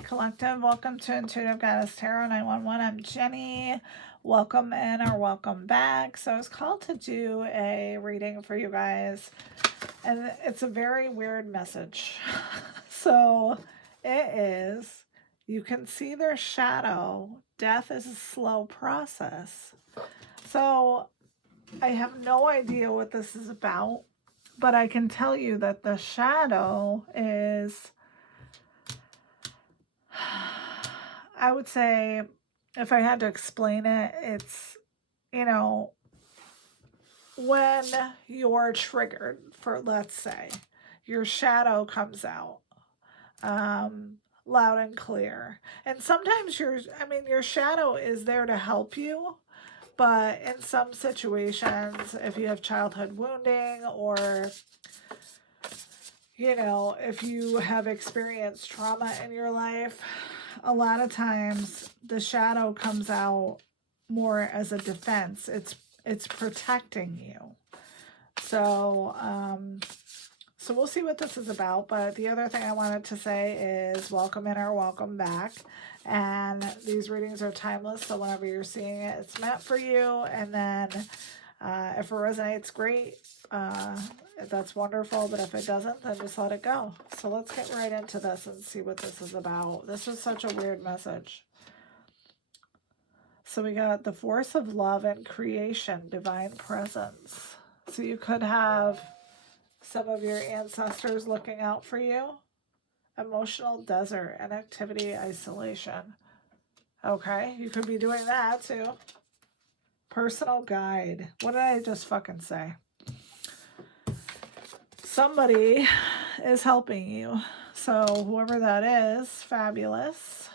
Hi, Collective. Welcome to Intuitive Goddess Tarot 911. I'm Jenny. Welcome in or welcome back. So I was called to do a reading for you guys, and it's a very weird message. So it is, you can see their shadow. Death is a slow process. So I have no idea what this is about, but I can tell you that the shadow is, I would say, if I had to explain it, it's, when you're triggered for, let's say, your shadow comes out loud and clear. And sometimes your shadow is there to help you. But in some situations, if you have childhood wounding or, if you have experienced trauma in your life, a lot of times the shadow comes out more as a defense. It's protecting you. So we'll see what this is about. But the other thing I wanted to say is welcome in or welcome back. And these readings are timeless, so whenever you're seeing it, it's meant for you. And then if it resonates, great. That's wonderful. But if it doesn't, then just let it go. So let's get right into this and see what this is about. This is such a weird message. So we got the force of love and creation, divine presence. So you could have some of your ancestors looking out for you. Emotional desert and activity isolation. Okay, you could be doing that too. Personal guide. What did I just fucking say? Somebody is helping you. So whoever that is, fabulous.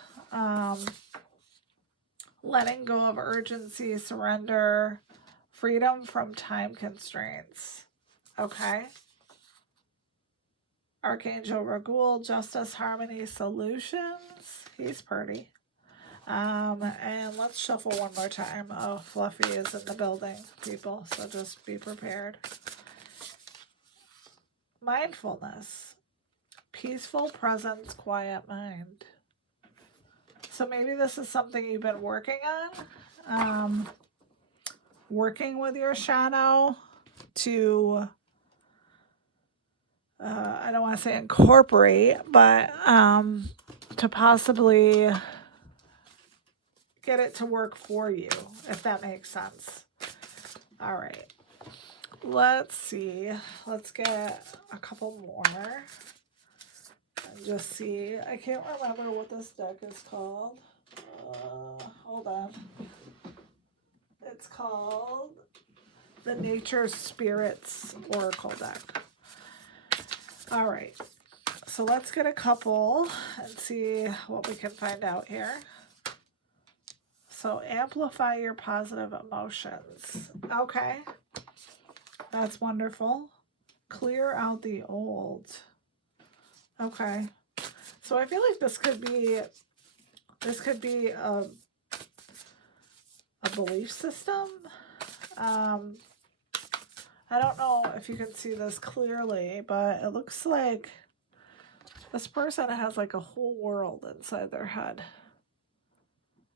Letting go of urgency, surrender, freedom from time constraints. Okay. Archangel Raguel, justice, harmony, solutions. He's pretty. And let's shuffle one more time. Oh, Fluffy is in the building, people, so just be prepared. Mindfulness. Peaceful presence, quiet mind. So maybe this is something you've been working on. Working with your shadow to, I don't want to say incorporate, but to possibly get it to work for you, if that makes sense. All right. Let's see. Let's get a couple more. And just see. I can't remember what this deck is called. Hold on. It's called the Nature Spirits Oracle deck. All right. So let's get a couple and see what we can find out here. So amplify your positive emotions. Okay. That's wonderful. Clear out the old. Okay. So I feel like this could be a belief system. I don't know if you can see this clearly, but it looks like this person has like a whole world inside their head.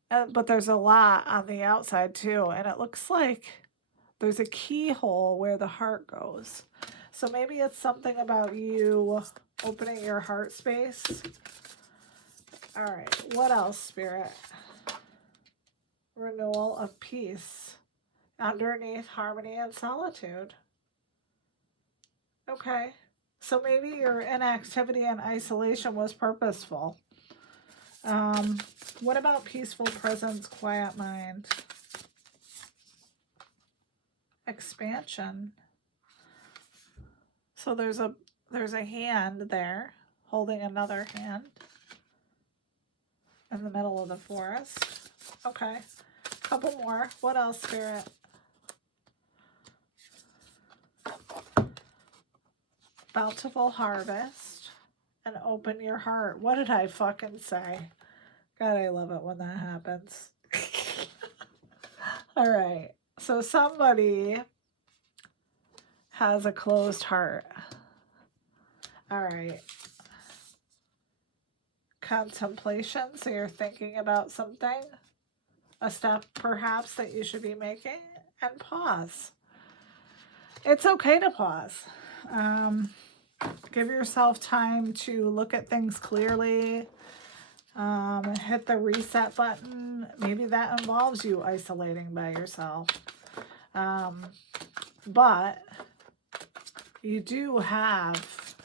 But there's a lot on the outside too, and it looks like there's a keyhole where the heart goes. So maybe it's something about you opening your heart space. All right, what else, Spirit? Renewal of peace underneath harmony and solitude. Okay, so maybe your inactivity and isolation was purposeful. What about peaceful presence, quiet mind? Expansion. So there's a hand there holding another hand in the middle of the forest. Okay, couple more. What else, Spirit? Bountiful harvest and open your heart. What did I fucking say? God, I love it when that happens. All right. So somebody has a closed heart. All right. contemplation. So you're thinking about something, a step perhaps that you should be making, and pause. It's okay to pause. Give yourself time to look at things clearly. Hit the reset button. Maybe that involves you isolating by yourself. But you do have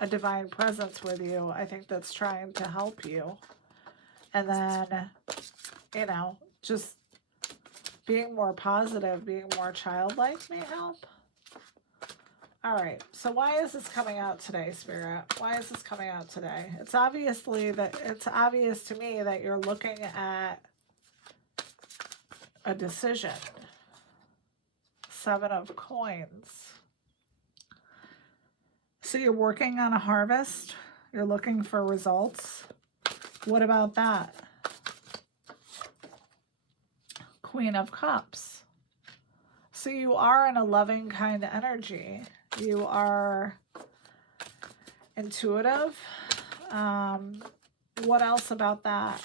a divine presence with you, I think, that's trying to help you. And then, you know, just being more positive, being more childlike may help. All right, so why is this coming out today, Spirit? Why is this coming out today? It's obvious to me that you're looking at a decision. 7 of Coins. So you're working on a harvest. You're looking for results. What about that? Queen of Cups. So you are in a loving kind of energy. You are intuitive. What else about that?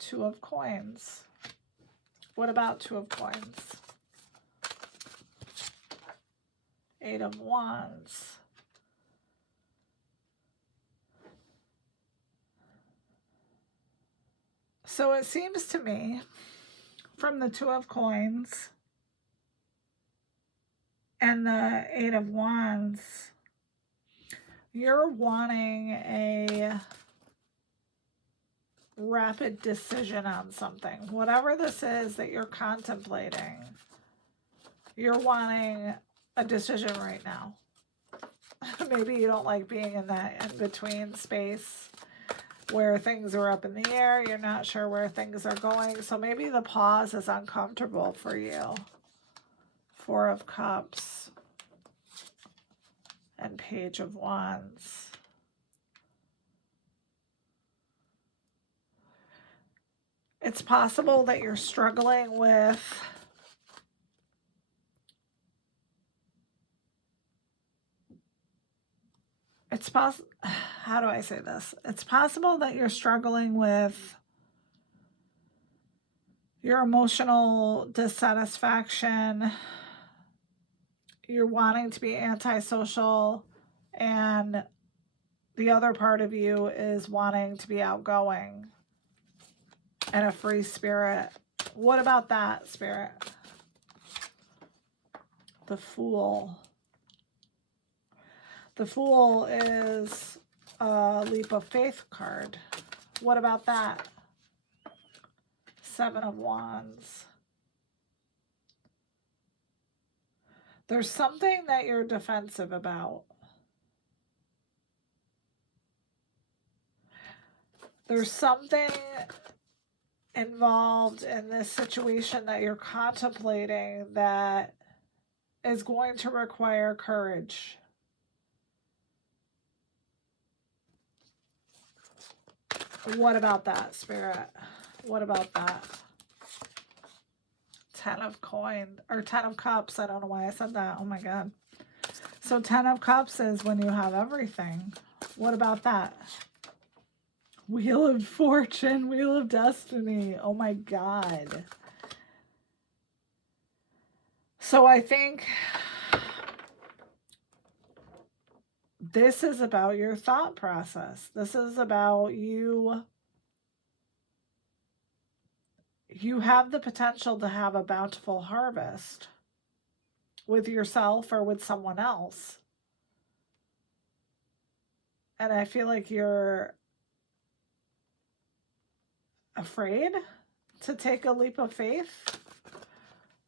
2 of Coins. What about 2 of Coins? 8 of Wands. So it seems to me, from the 2 of Coins and the 8 of Wands, you're wanting a rapid decision on something. Whatever this is that you're contemplating, you're wanting a decision right now. Maybe you don't like being in that in-between space where things are up in the air, you're not sure where things are going, so maybe the pause is uncomfortable for you. 4 of Cups and Page of Wands. It's possible that you're struggling with how do I say this? It's possible that you're struggling with your emotional dissatisfaction. You're wanting to be antisocial, and the other part of you is wanting to be outgoing and a free spirit. What about that, Spirit? The Fool. The Fool is a leap of faith card. What about that? 7 of Wands. There's something that you're defensive about. There's something involved in this situation that you're contemplating that is going to require courage. What about that, Spirit? What about that? 10 of Coins, or 10 of Cups. I don't know why I said that. Oh my God. So 10 of Cups is when you have everything. What about that? Wheel of Fortune, Wheel of Destiny. Oh my God. So I think this is about your thought process. This is about you. You have the potential to have a bountiful harvest with yourself or with someone else. And I feel like you're afraid to take a leap of faith.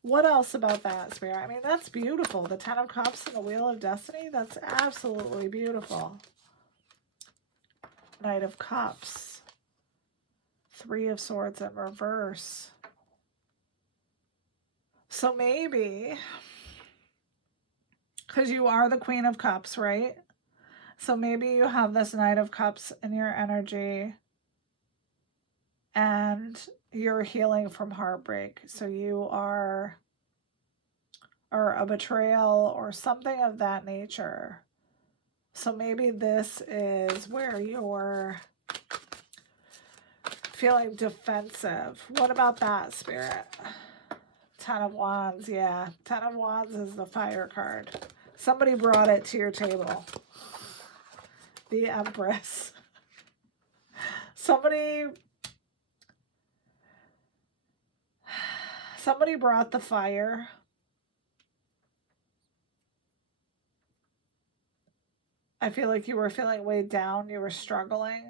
What else about that, Spirit? I mean, that's beautiful. The 10 of Cups and the Wheel of Destiny, that's absolutely beautiful. Knight of Cups. 3 of Swords in reverse. So maybe, because you are the Queen of Cups, right? So maybe you have this Knight of Cups in your energy and you're healing from heartbreak. So you are, or a betrayal or something of that nature. So maybe this is where you're feeling defensive. What about that, Spirit? Ten of Wands, yeah. Ten of Wands is the fire card. Somebody brought it to your table. The Empress. Somebody brought the fire. I feel like you were feeling weighed down. You were struggling.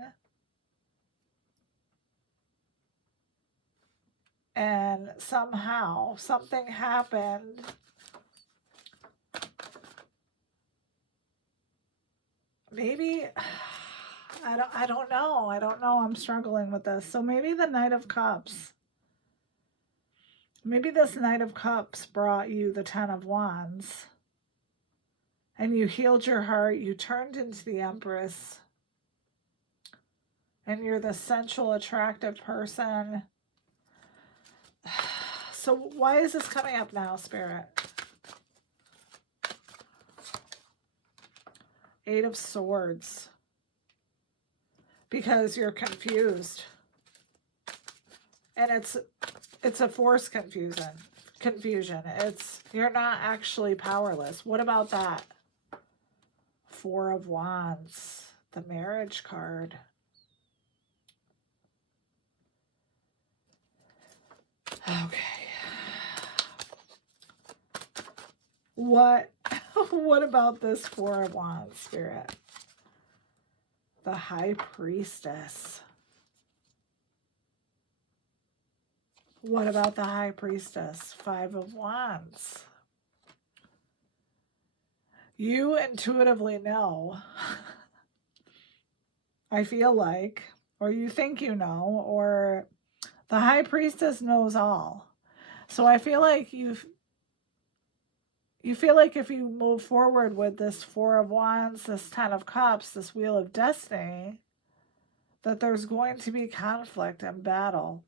And somehow something happened. Maybe, I don't know. I don't know. I'm struggling with this. So maybe the Knight of Cups. Maybe this Knight of Cups brought you the Ten of Wands. And you healed your heart. You turned into the Empress. And you're the sensual, attractive person. So why is this coming up now, Spirit? Eight of Swords. Because you're confused. And it's a forced confusion. You're not actually powerless. What about that? Four of Wands. The Marriage card. Okay. What about this Four of Wands, Spirit? The High Priestess. What about the High Priestess? Five of Wands. You intuitively know, I feel like, or you think you know, or the High Priestess knows all. So I feel like you feel like if you move forward with this Four of Wands, this Ten of Cups, this Wheel of Destiny, that there's going to be conflict and battle.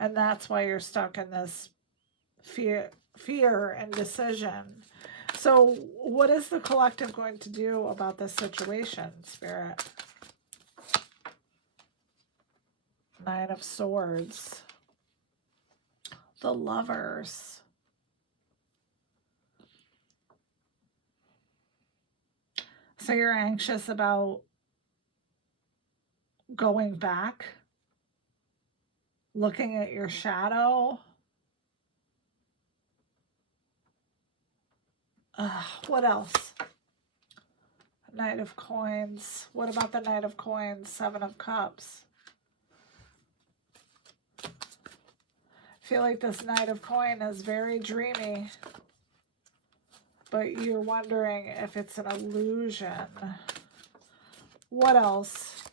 And that's why you're stuck in this fear and decision. So what is the collective going to do about this situation, Spirit? Nine of Swords. The Lovers. So you're anxious about going back, looking at your shadow. What else? Knight of Coins. What about the Knight of Coins? Seven of Cups. I feel like this Knight of Coin is very dreamy, but you're wondering if it's an illusion. What else?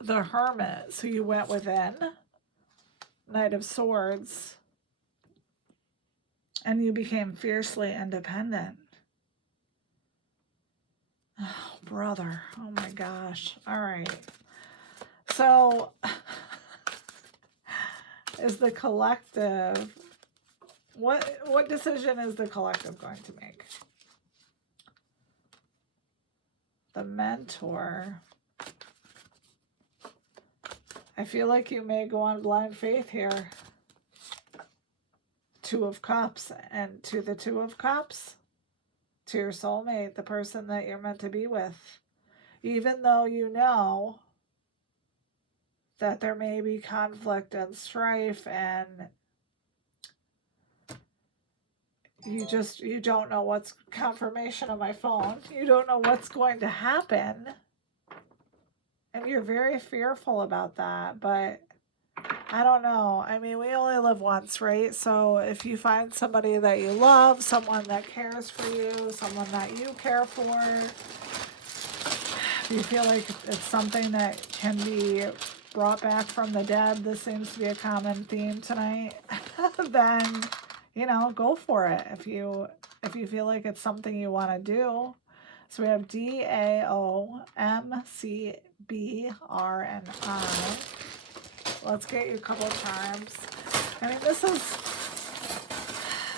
The Hermit. So you went within. Knight of Swords. And you became fiercely independent. Oh, brother. Oh my gosh. All right. So is the collective, what decision is the collective going to make? The Mentor. I feel like you may go on blind faith here. Two of Cups, and to the Two of Cups, to your soulmate, the person that you're meant to be with. Even though you know that there may be conflict and strife, and you don't know what's, confirmation on my phone, you don't know what's going to happen, and you're very fearful about that. But I don't know. I mean, we only live once, right? So if you find somebody that you love, someone that cares for you, someone that you care for, if you feel like it's something that can be brought back from the dead, this seems to be a common theme tonight, then, you know, go for it if you feel like it's something you want to do. So we have DAOMCBRNI. Let's get you a couple of charms. I mean, this is,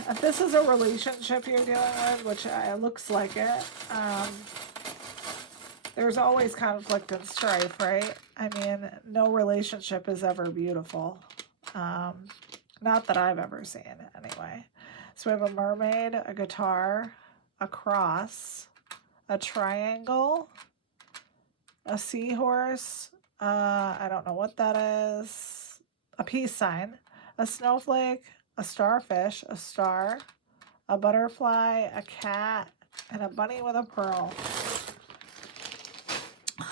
If this is a relationship you're dealing with, which looks like it, there's always conflict and strife, right? I mean, no relationship is ever beautiful. Not that I've ever seen, anyway. So we have a mermaid, a guitar, a cross, a triangle, a seahorse, I don't know what that is, a peace sign, a snowflake, a starfish, a star, a butterfly, a cat, and a bunny with a pearl.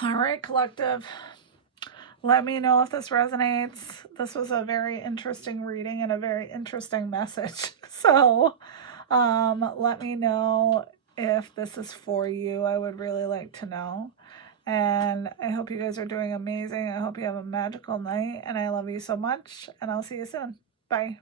All right, collective. Let me know if this resonates. This was a very interesting reading and a very interesting message. So let me know if this is for you. I would really like to know. And I hope you guys are doing amazing. I hope you have a magical night. And I love you so much. And I'll see you soon. Bye.